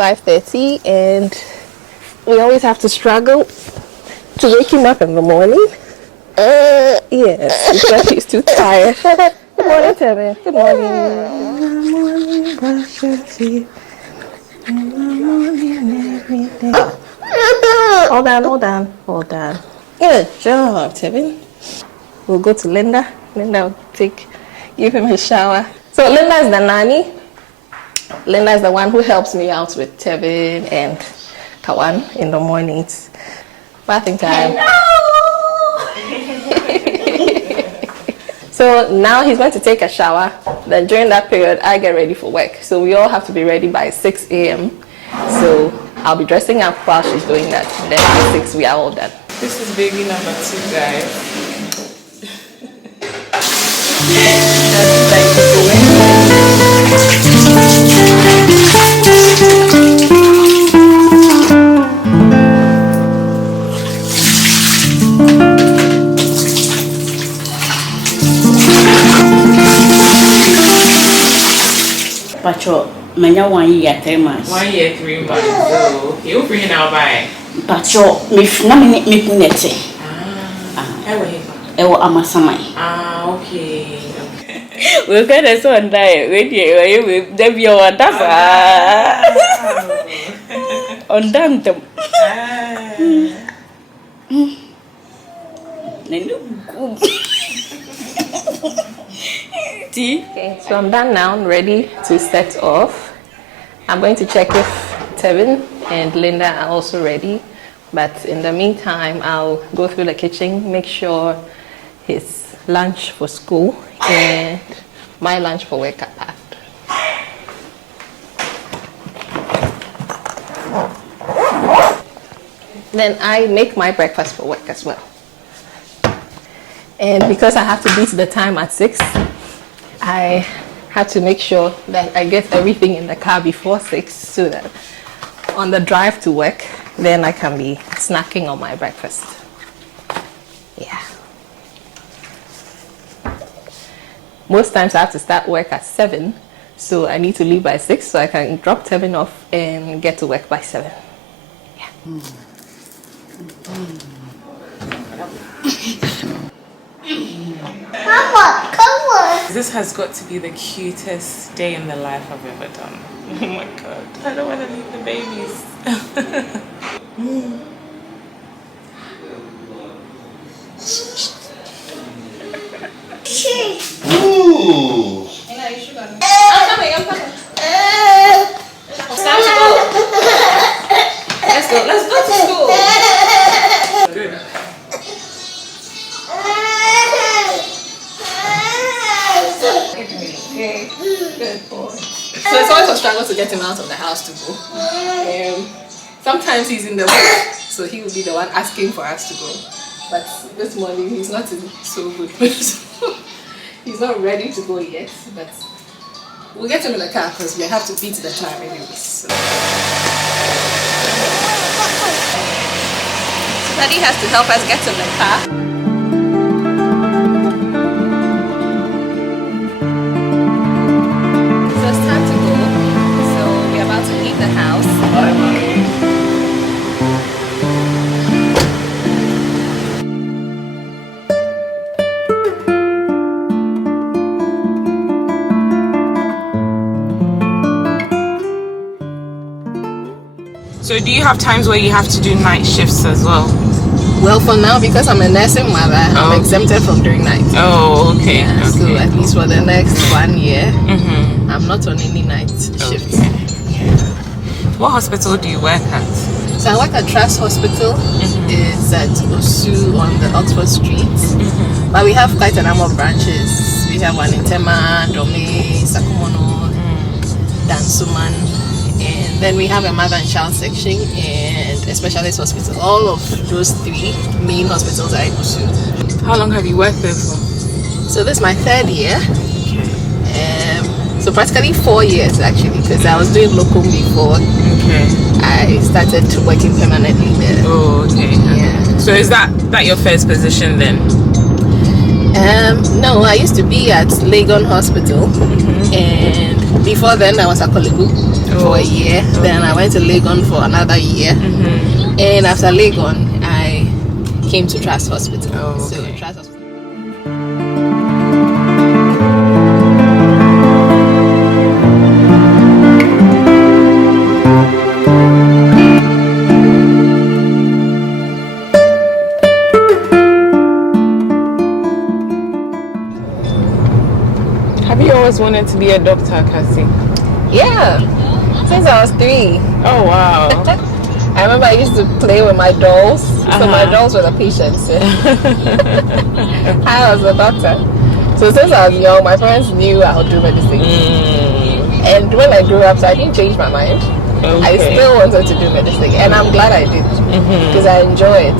5:30, and we always have to struggle to wake him up in the morning. Yes, because he's too tired. Good morning, Tevin. Good morning. Good morning, brush your teeth. Good morning, everything. Hold on. Good job, Tevin. We'll go to Linda. Linda will give him his shower. So Linda is the nanny. Linda is the one who helps me out with Tevin and Kawan in the mornings. Bathing time. So now he's going to take a shower. Then during that period, I get ready for work. So we all have to be ready by 6 a.m. So I'll be dressing up while she's doing that. And then by 6, we are all done. This is baby number 2, guys. Pacho, manya 1 year 3 months. 1 year 3 months. So you bring it out by. Pacho, me nete. Ewo amasamai. Okay. We're gonna so and die. Wait, we Debbie or Dafa. On Dantum. Okay, so I'm done now. I'm ready to set off. I'm going to check if Tevin and Linda are also ready. But in the meantime, I'll go through the kitchen, make sure his lunch for school and my lunch for work are packed. Then I make my breakfast for work as well. And because I have to beat the time at 6, I have to make sure that I get everything in the car before 6 so that on the drive to work, then I can be snacking on my breakfast. Yeah. Most times I have to start work at 7, so I need to leave by 6 so I can drop Tevin off and get to work by 7. Yeah. Mama, come on. This has got to be the cutest day in the life I've ever done. Oh my god. I don't want to leave the babies. Ooh. I'm coming. It's time to go. Let's go to school. Good. Good boy. So it's always a struggle to get him out of the house to go. Sometimes he's in the mood, so he will be the one asking for us to go. But this morning he's not in so good mood. He's not ready to go yet, but we'll get him in the car because we have to beat the time anyways. So Daddy has to help us get in the car. So it's time to go. So we're about to leave the house. Bye, Mommy. So do you have times where you have to do night shifts as well? Well, for now, because I'm a nursing mother, I'm exempted from doing nights. Oh, okay. Yeah, Okay. so at least for the next 1 year, I'm not on any night shifts. Okay. What hospital do you work at? So I work at Trust Hospital. It's at Osu on the Oxford Street. But we have quite a number of branches. We have one in Tema, Dome, Sakumono, Dansuman. And then we have a mother and child section and a specialist hospital. All of those 3 main hospitals are in Osu. How long have you worked there for? So this is my 3rd year. So practically 4 years actually, because I was doing locum before. Okay. I started working permanently there. Oh, okay. Yeah. So is that your first position then? No, I used to be at Legon Hospital, and Before then, I was at Kolebu for a year. Then I went to Legon for another year. And after Legon, I came to Trust Hospital. So Trust Hospital. Have you always wanted to be a doctor, Cassie? Yeah, since I was 3. Oh wow. I remember I used to play with my dolls. So my dolls were the patients. I was a doctor. So since I was young, my parents knew I would do medicine. And when I grew up, so I didn't change my mind. I still wanted to do medicine, and I'm glad I did because I enjoy it.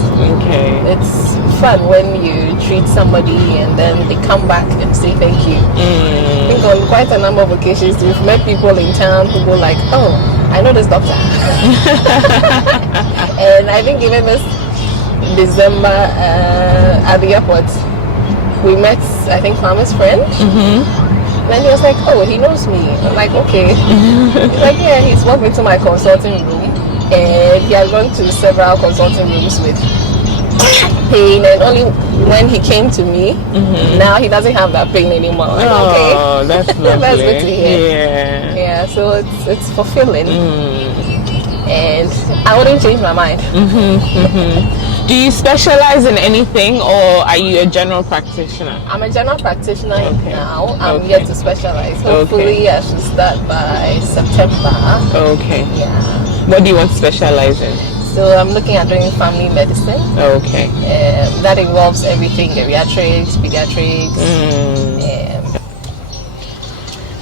It's fun when you treat somebody and then they come back and say thank you. I think on quite a number of occasions we've met people in town who go like, oh, I know this doctor. And I think even this December at the airport we met, I think, Mama's friend. Then he was like, oh, he knows me. I'm like, okay. He's like, yeah, he's walked into my consulting room and he has gone to several consulting rooms with pain, and only when he came to me, now he doesn't have that pain anymore. Like, oh, that's lovely. That's good to hear. Yeah, so it's fulfilling. And I wouldn't change my mind. Do you specialize in anything, or are you a general practitioner? I'm a general practitioner now. I'm yet to specialize. Hopefully I should start by September. Yeah. What do you want to specialize in? So I'm looking at doing family medicine. That involves everything, geriatrics, pediatrics.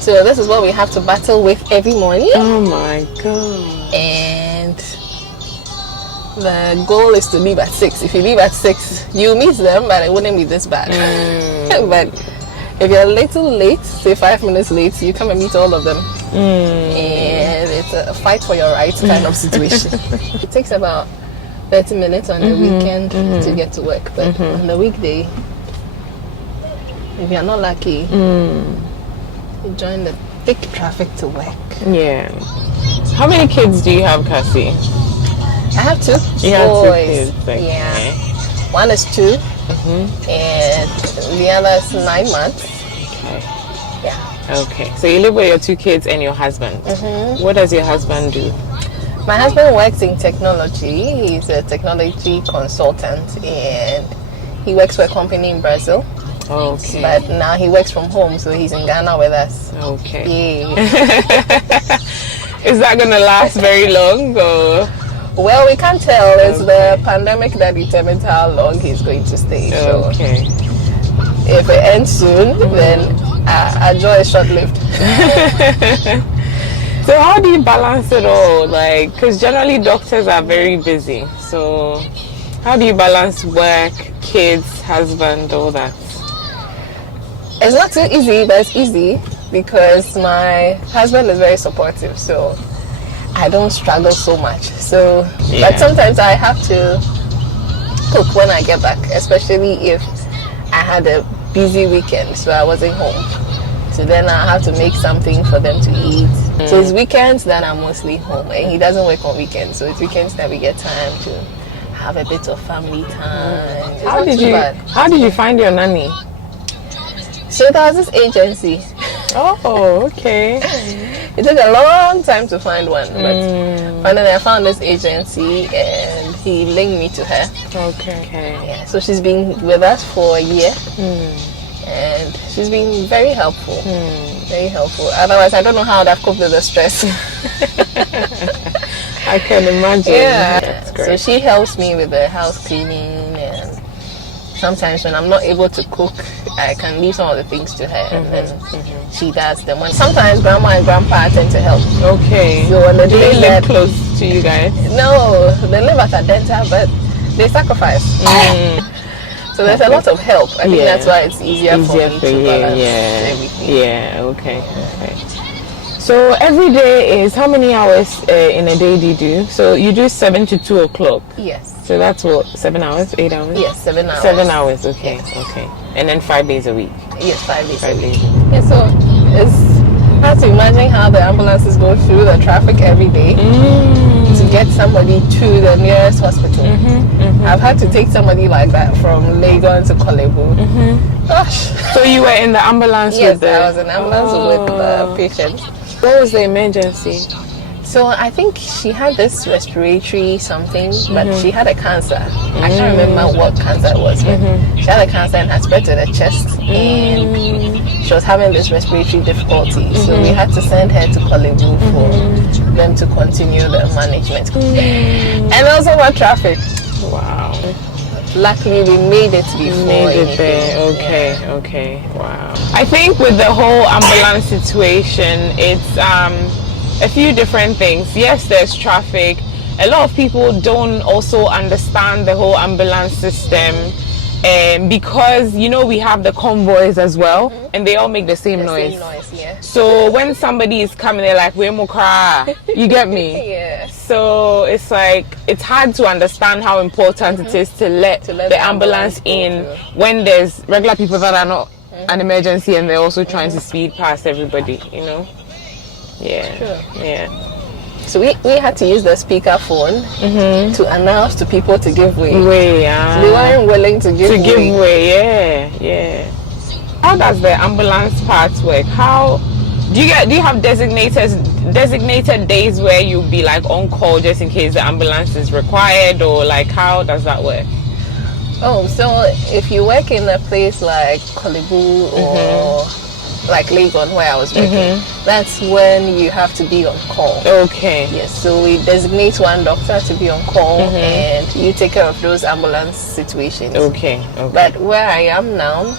So this is what we have to battle with every morning. Oh my God. And the goal is to leave at 6. If you leave at 6, you meet them, but it wouldn't be this bad. But if you're a little late, say 5 minutes late, you come and meet all of them. And it's a fight for your rights kind of situation. It takes about 30 minutes on the weekend to get to work, but on the weekday, if you're not lucky, you join the thick traffic to work. Yeah. How many kids do you have, Cassie? I have 2 You have 2 boys. kids. Yeah. One is 2, and the other is 9 months. Okay. So you live with your 2 kids and your husband. What does your husband do? My husband works in technology. He's a technology consultant, and he works for a company in Brazil. But now he works from home, so he's in Ghana with us. Is that going to last very long, or? Well, we can't tell. It's the pandemic that determines how long he's going to stay. So if it ends soon, then our joy is short-lived. So how do you balance it all? Like, because generally doctors are very busy. So how do you balance work, kids, husband, all that? It's not too easy, but it's easy because my husband is very supportive. So I don't struggle so much. So, but sometimes I have to cook when I get back, especially if I had a busy weekend, so I wasn't home. So then I have to make something for them to eat. So it's weekends that I'm mostly home, and he doesn't work on weekends. So it's weekends that we get time to have a bit of family time. How did you find your nanny? So there was this agency. Oh, okay. It took a long time to find one, but finally I found this agency and he linked me to her. Yeah, so she's been with us for a year, and she's been very helpful. Very helpful. Otherwise, I don't know how I'd have coped with the stress. I can imagine. Yeah. That's great. So she helps me with the house cleaning, and sometimes when I'm not able to cook, I can leave some of the things to her, and then she does them. Sometimes grandma and grandpa tend to help. So on the Do they live close to you guys? No, they live at Adenta, but they sacrifice. So there's a lot of help. I think that's why it's easier for me to balance everything. Okay. So every day is, how many hours in a day do you do? So you do 7 to 2 o'clock. Yes. So that's what, 7 hours, 8 hours? Yes, 7 hours. 7 hours, okay. And then 5 days a week. Yes, 5 days. 5 days. Yeah, so it's had to imagine how the ambulances go through the traffic every day to get somebody to the nearest hospital. I've had to take somebody like that from Legon to Kolebu. Gosh. So you were in the ambulance Yes, with the... I was in ambulance with the patient. What was the emergency? So I think she had this respiratory something, but she had a cancer. I can't remember what cancer it was, but she had a cancer and had spread to the chest, and she was having this respiratory difficulty. So we had to send her to Kolebu for them to continue the management. And also about traffic. Wow. Luckily, we made it before Made it there. Okay, okay. Wow. I think with the whole ambulance situation, it's a few different things. Yes, there's traffic. A lot of people don't also understand the whole ambulance system, because you know we have the convoys as well, and they all make the same noise. So when somebody is coming, they're like, "We're mokra," you get me? Yeah. So it's like it's hard to understand how important it is to let the ambulance in when there's regular people that are not an emergency and they're also trying to speed past everybody, you know. Yeah. Sure. Yeah. So we had to use the speakerphone to announce to people to give way. They weren't willing to give way. Yeah. How does the ambulance part work? How do you have designated days where you'll be like on call just in case the ambulance is required, or like how does that work? Oh, so if you work in a place like Kolebu or like Legon where I was working, that's when you have to be on call. Okay. Yes, so we designate one doctor to be on call and you take care of those ambulance situations. Okay. But where I am now,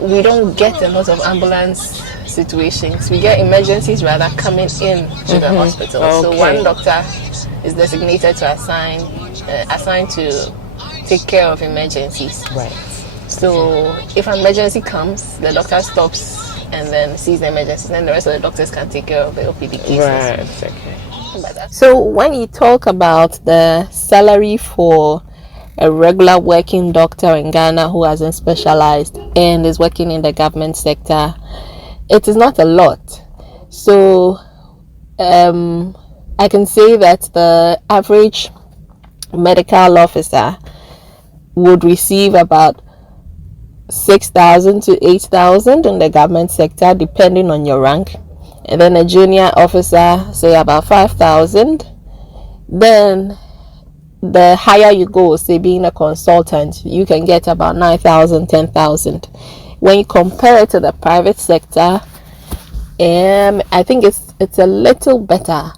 we don't get a lot of ambulance situations. We get emergencies rather coming in to the hospital. Okay. So one doctor is designated to assigned to take care of emergencies. Right. So if an emergency comes, the doctor stops and then sees the emergency, and then the rest of the doctors can take care of the OPD cases. Right. Okay. So when you talk about the salary for a regular working doctor in Ghana who hasn't specialized and is working in the government sector, it is not a lot. So I can say that the average medical officer would receive about 6,000 to 8,000 in the government sector, depending on your rank, and then a junior officer say about 5,000. Then the higher you go, say being a consultant, you can get about 9,000, 10,000. When you compare it to the private sector, I think it's a little better.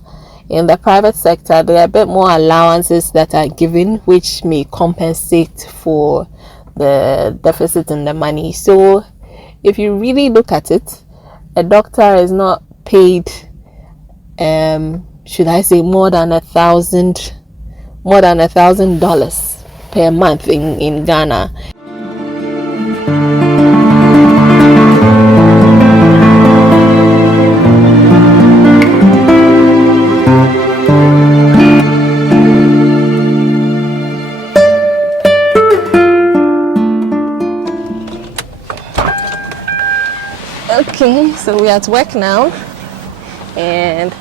In the private sector, there are a bit more allowances that are given, which may compensate for the deficit in the money. So if you really look at it, a doctor is not paid should I say more than $1,000 per month in Ghana. Okay, so we're at work now, and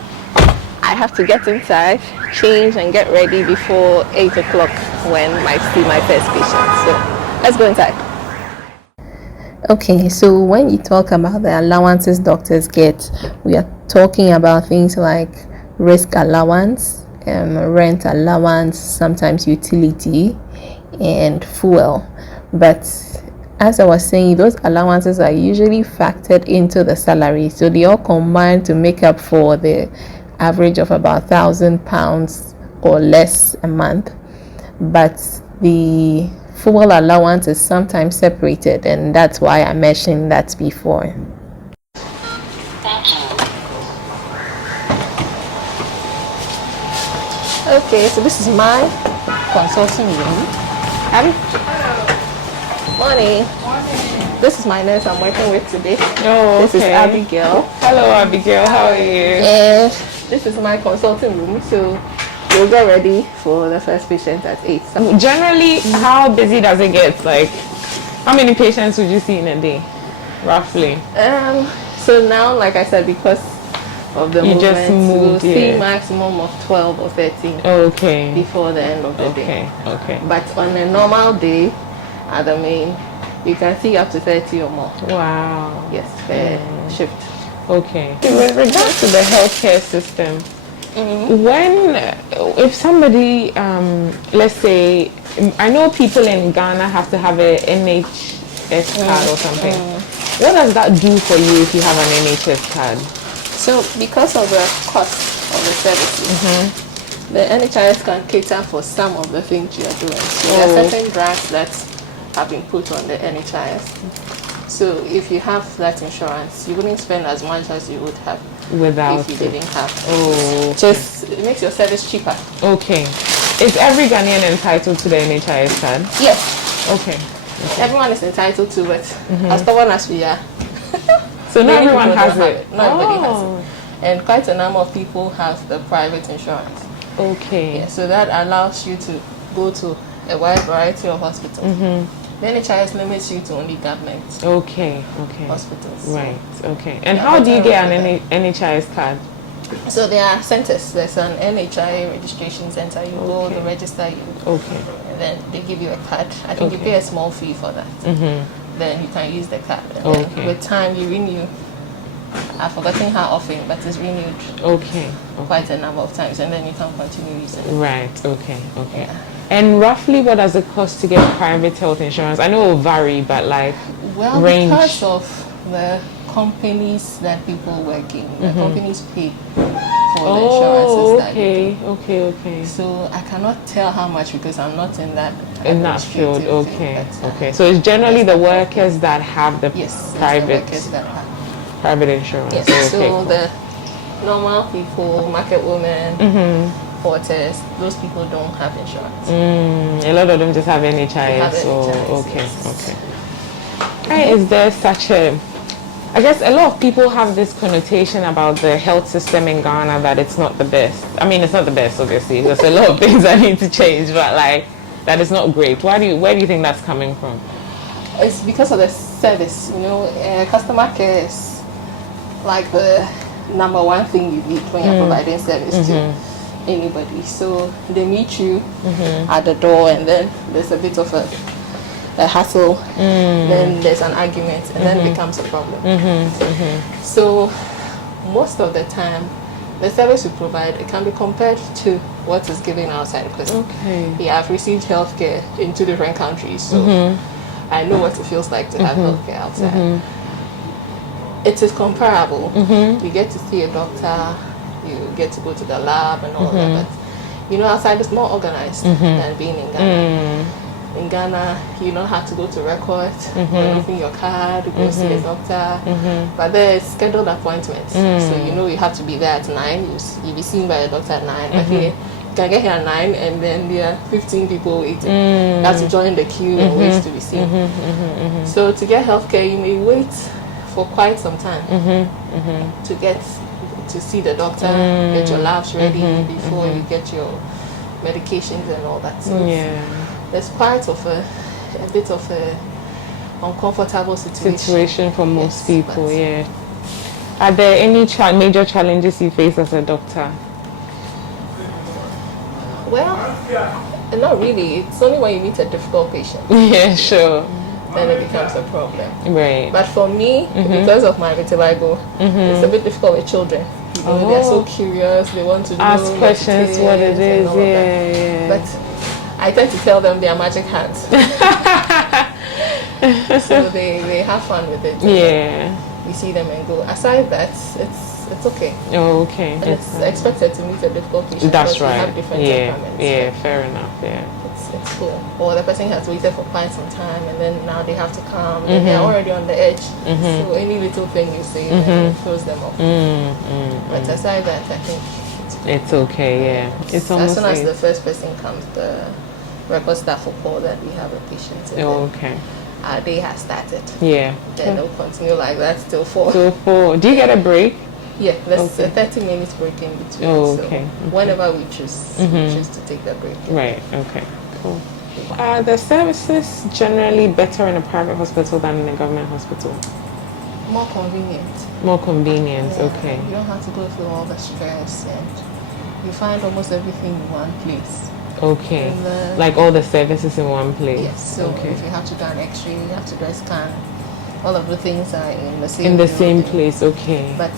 I have to get inside, change, and get ready before 8 o'clock when I see my first patient. So let's go inside. Okay, so when you talk about the allowances doctors get, we are talking about things like risk allowance, rent allowance, sometimes utility, and fuel. But as I was saying, those allowances are usually factored into the salary, so they all combine to make up for the average of about £1,000 or less a month. But the fuel allowance is sometimes separated, and that's why I mentioned that before. Okay, so this is my consulting room. Morning. This is my nurse I'm working with today. Oh, okay. This is Abigail. Hello, Abigail. How are you? And this is my consulting room. So we'll get ready for the first patient at 8. So Generally, how busy does it get? Like, how many patients would you see in a day, roughly? So now, like I said, because of the You movement, just moved, we'll see yeah. maximum of 12 or 13 Okay. before the end of the day. Okay. But on a normal day, at the main, you can see up to 30 or more. Wow. Yes, per shift. Okay. With regards to the healthcare system, when, if somebody, let's say, I know people in Ghana have to have a NHS card or something. What does that do for you if you have an NHS card? So because of the cost of the services, the NHIS can cater for some of the things you are doing. So there are certain drugs that have been put on the NHIS. So if you have that insurance, you wouldn't spend as much as you would have Without if you didn't have. So it makes your service cheaper. Okay. Is every Ghanaian entitled to the NHIS card? Yes. Okay. Everyone is entitled to it, as stubborn as we are. So not everyone has Not it. everybody has it. And quite a number of people have the private insurance. Okay. Yeah, so that allows you to go to a wide variety of hospitals. The NHIS limits you to only government hospitals. Right. Okay. And how do you get an NHIS card? So there are centers. There's an NHI registration center. You go, they register you. Okay. And then they give you a card. I think you pay a small fee for that. Then you can use the card. And then with time you renew. I've forgotten how often, but it's renewed quite a number of times, and then you can continue using it. Right. Okay. Yeah. And roughly, what does it cost to get private health insurance? I know it will vary, but like range. Because of the companies that people work in, the companies pay for the insurances that they do. Okay. So I cannot tell how much because I'm not in that field. administrative thing, but, So it's generally the workers that have the private the workers that have. private insurance. Yes. So the normal people, market women, porters, those people don't have insurance. A lot of them just have NHIS. Why is there such a, I guess a lot of people have this connotation about the health system in Ghana that it's not the best. I mean, it's not the best, obviously. There's a lot of things that need to change, but like that is not great. Where do you think that's coming from? It's because of the service. Customer care is like the number one thing you need when you're providing service to anybody. So they meet you at the door, and then there's a bit of a hassle, then there's an argument, and then it becomes a problem. So most of the time, the service we provide, it can be compared to what is given outside, because I've received healthcare in 2 different countries, so I know what it feels like to have healthcare outside. It is comparable. You get to see a doctor, you get to go to the lab and all that, but outside it's more organized than being in Ghana. In Ghana, you don't have to go to records, you open your card, you go see a doctor, but there's scheduled appointments. So you have to be there at 9, you'll be seen by a doctor at 9, but here, you can get here at 9 and then there are 15 people waiting. You have to join the queue and wait to be seen. So to get healthcare, you may wait for quite some time to get to see the doctor, get your labs ready before you get your medications and all that. So there's quite of a bit of a uncomfortable situation for most people. Are there any major challenges you face as a doctor? Well, not really. It's only when you meet a difficult patient. Then it becomes a problem. Right. But for me, because of my vitiligo, it's a bit difficult with children. They're so curious, they want to ask questions what it is. But I tend to tell them they are magic hands. So they have fun with it. We see them and go. Aside that, it's okay. And it's expected to meet a difficult patient. That's right. We have different temperaments. Fair enough. It's cool. Or the person has waited for quite some time, and then now they have to come, and they're already on the edge. So any little thing you say, then it throws them off. But aside that, I think it's okay. It's almost as soon as the first person comes, the record staff will call that we have a patient. And our day has started. Then they'll continue like that till 4. Do you get a break? There's a 30 minutes break in between. So whenever we choose to take the break. Right. Okay. Cool. Are the services generally better in a private hospital than in a government hospital? more convenient. More convenient, Yeah, okay. You don't have to go through all the stress, and you find almost everything in one place. Okay. And, like all the services in one place. Yes. So okay. if you have to do an X-ray, you have to do a scan. All of the things are in the same. In the building. same place, okay. But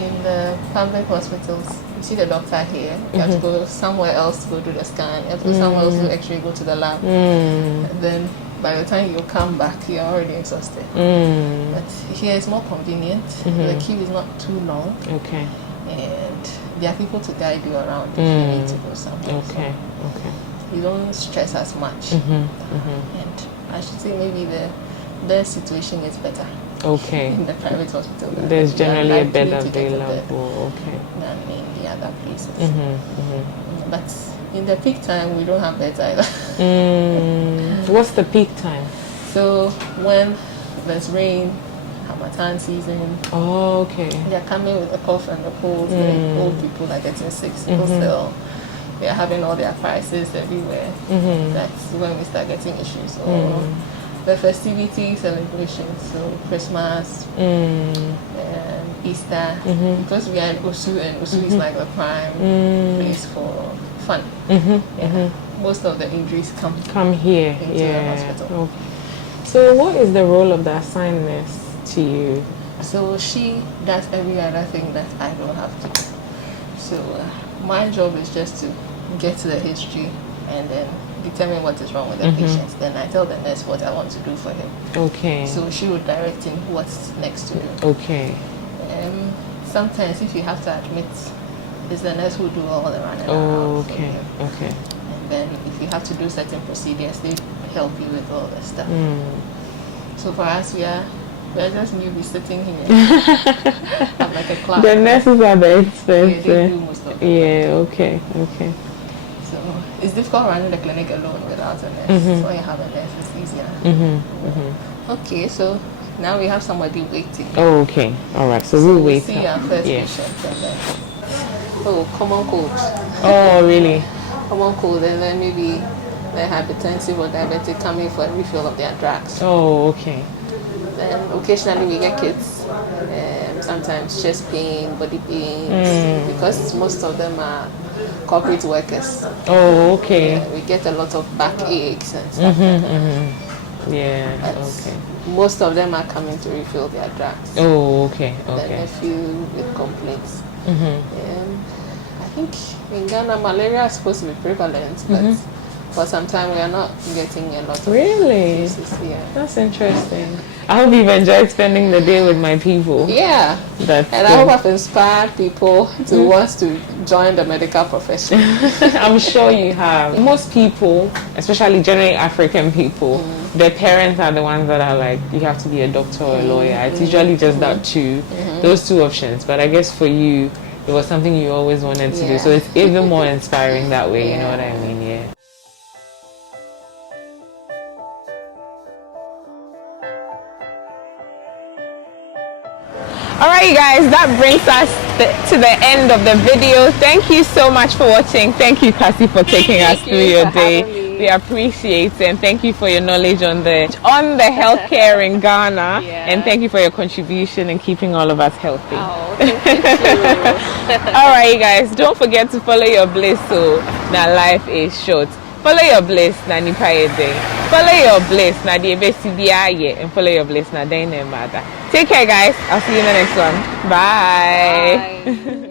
in the public hospitals, you see the doctor here. You have to go somewhere else to go do the scan. You have to go somewhere else to do X-ray, go to the lab. And then by the time you come back, you're already exhausted. But here it's more convenient. The queue is not too long. Okay. And there are people to guide you around if you need to go somewhere. Okay. So Okay. you don't stress as much. And I should say maybe the situation is better. Okay. In the private hospital. There's generally a bed likely to get a bed available. Okay. than in the other places. But in the peak time, we don't have beds either. What's the peak time? So when there's rain, Hamatan season, Oh, okay. they're coming with the cough and the cold. The old people are getting sick. People still, they're having all their crises everywhere. That's when we start getting issues. So the festivity celebrations, so Christmas, Easter, because we are in Osu, and Osu is like the prime place for fun. Most of the injuries come here. into the hospital. Okay. So what is the role of the assigned nurse to you? So she does every other thing that I don't have to do. So my job is just to get to the history and then determine what is wrong with the patient. Then I tell the nurse what I want to do for him. Okay. So she would direct him what's next to do. Okay. Sometimes if you have to admit, it's the nurse who do all the running Oh, around for okay. you. Okay. And then if you have to do certain procedures, they help you with all the stuff. So for us, we are just newbies sitting here. I'm like a class. The nurses are the experts. They do most of it. Yeah, okay, okay. So it's difficult running the clinic alone without a nurse. When you have a nurse, it's easier. Okay, so now we have somebody waiting. Oh, okay. All right. So we'll wait. See our first patient and then, common cold. Oh, really? Common cold, and then maybe the hypertensive or diabetic coming for a refill of their drugs. Oh, okay. Then occasionally we get kids, sometimes chest pain, body pain, because most of them are corporate workers. Oh, okay. We get a lot of back aches and stuff like that. Yeah, But okay. most of them are coming to refill their drugs. Oh, okay, Then okay. a few with complaints. I think in Ghana malaria is supposed to be prevalent, but for some time we are not getting a lot of Really? cases here. That's interesting. I hope you've enjoyed spending the day with my people. Yeah. That's And I hope I've inspired people to want to join the medical profession. I'm sure you have. Most people, especially generally African people, their parents are the ones that are like, you have to be a doctor or a lawyer. It's usually just that two, those two options. But I guess for you, it was something you always wanted to do. So it's even more inspiring that way, you know what I mean? Yeah. Alright you guys, that brings us to the end of the video. Thank you so much for watching. Thank you, Cassie, for taking us through your day. We appreciate it, and thank you for your knowledge on the healthcare in Ghana. And thank you for your contribution in keeping all of us healthy. Oh, thank you. Alright you guys, don't forget to follow your bliss, so now life is short. Follow your bliss na nipa day. Follow your bliss na the best and follow your bliss na day matter. Take care guys. I'll see you in the next one. Bye. Bye.